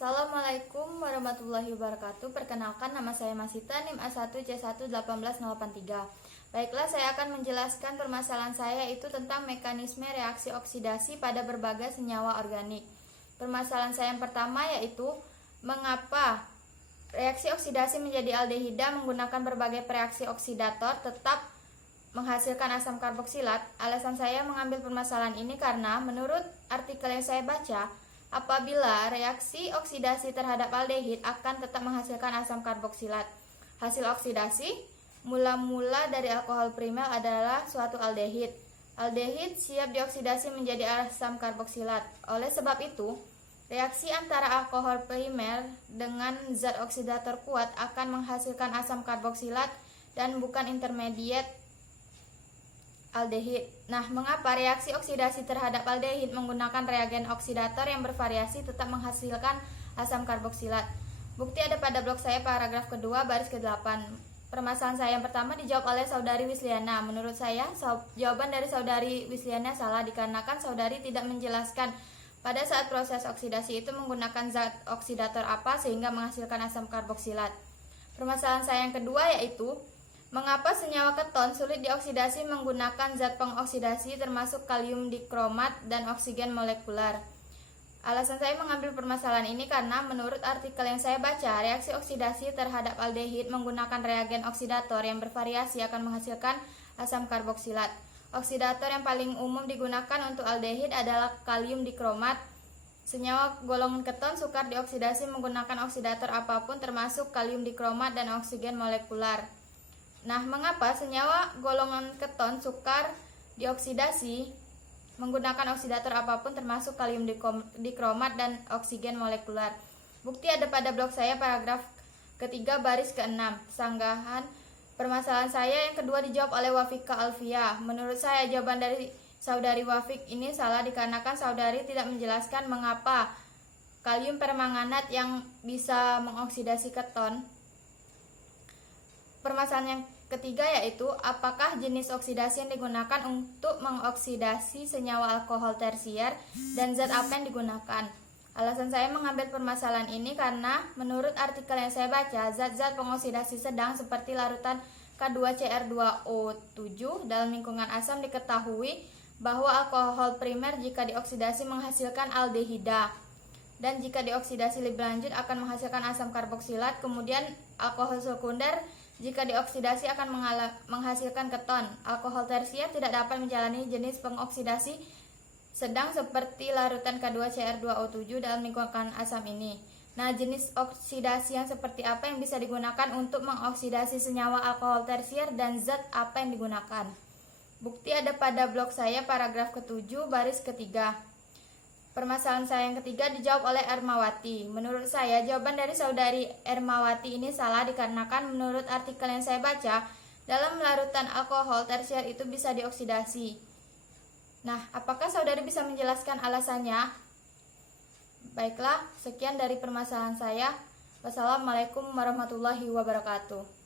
Assalamualaikum warahmatullahi wabarakatuh. Perkenalkan, nama saya Masita, NIM A1C11883. Baiklah, saya akan menjelaskan permasalahan saya yaitu tentang mekanisme reaksi oksidasi pada berbagai senyawa organik. Permasalahan saya yang pertama yaitu mengapa reaksi oksidasi menjadi aldehida menggunakan berbagai reaksi oksidator tetap menghasilkan asam karboksilat. Alasan saya mengambil permasalahan ini karena menurut artikel yang saya baca, apabila reaksi oksidasi terhadap aldehid akan tetap menghasilkan asam karboksilat. Hasil oksidasi mula-mula dari alkohol primer adalah suatu aldehid. Aldehid siap dioksidasi menjadi asam karboksilat. Oleh sebab itu, reaksi antara alkohol primer dengan zat oksidator kuat akan menghasilkan asam karboksilat dan bukan intermediate aldehid. Nah, mengapa reaksi oksidasi terhadap aldehid menggunakan reagen oksidator yang bervariasi tetap menghasilkan asam karboksilat? Bukti ada pada blog saya paragraf kedua baris ke-8. Permasalahan saya yang pertama dijawab oleh saudari Wisliana. Menurut saya, jawaban dari saudari Wisliana salah dikarenakan saudari tidak menjelaskan pada saat proses oksidasi itu menggunakan zat oksidator apa sehingga menghasilkan asam karboksilat. Permasalahan saya yang kedua yaitu mengapa senyawa keton sulit dioksidasi menggunakan zat pengoksidasi termasuk kalium dikromat dan oksigen molekular? Alasan saya mengambil permasalahan ini karena menurut artikel yang saya baca, reaksi oksidasi terhadap aldehid menggunakan reagen oksidator yang bervariasi akan menghasilkan asam karboksilat. Oksidator yang paling umum digunakan untuk aldehid adalah kalium dikromat. Senyawa golongan keton sukar dioksidasi menggunakan oksidator apapun termasuk kalium dikromat dan oksigen molekular. Nah, mengapa senyawa golongan keton sukar dioksidasi menggunakan oksidator apapun termasuk kalium dikromat dan oksigen molekular? Bukti ada pada blog saya paragraf ketiga baris ke-6. Sanggahan permasalahan saya yang kedua dijawab oleh Wafika Alfia. Menurut saya jawaban dari saudari Wafik ini salah dikarenakan saudari tidak menjelaskan mengapa kalium permanganat yang bisa mengoksidasi keton. Permasalahan yang ketiga yaitu apakah jenis oksidasi yang digunakan untuk mengoksidasi senyawa alkohol tersier dan zat apa yang digunakan? Alasan saya mengambil permasalahan ini karena menurut artikel yang saya baca, zat-zat pengoksidasi sedang seperti larutan K2Cr2O7 dalam lingkungan asam diketahui bahwa alkohol primer jika dioksidasi menghasilkan aldehida dan jika dioksidasi lebih lanjut akan menghasilkan asam karboksilat. Kemudian alkohol sekunder jika dioksidasi akan menghasilkan keton. Alkohol tersier tidak dapat menjalani jenis pengoksidasi sedang seperti larutan K2Cr2O7 dalam lingkungan asam ini. Nah, jenis oksidasi yang seperti apa yang bisa digunakan untuk mengoksidasi senyawa alkohol tersier dan zat apa yang digunakan? Bukti ada pada blog saya paragraf ke-7 baris ketiga. Permasalahan saya yang ketiga dijawab oleh Ermawati. Menurut saya, jawaban dari saudari Ermawati ini salah dikarenakan menurut artikel yang saya baca, dalam larutan alkohol tersier itu bisa dioksidasi. Nah, apakah saudari bisa menjelaskan alasannya? Baiklah, sekian dari permasalahan saya. Wassalamualaikum warahmatullahi wabarakatuh.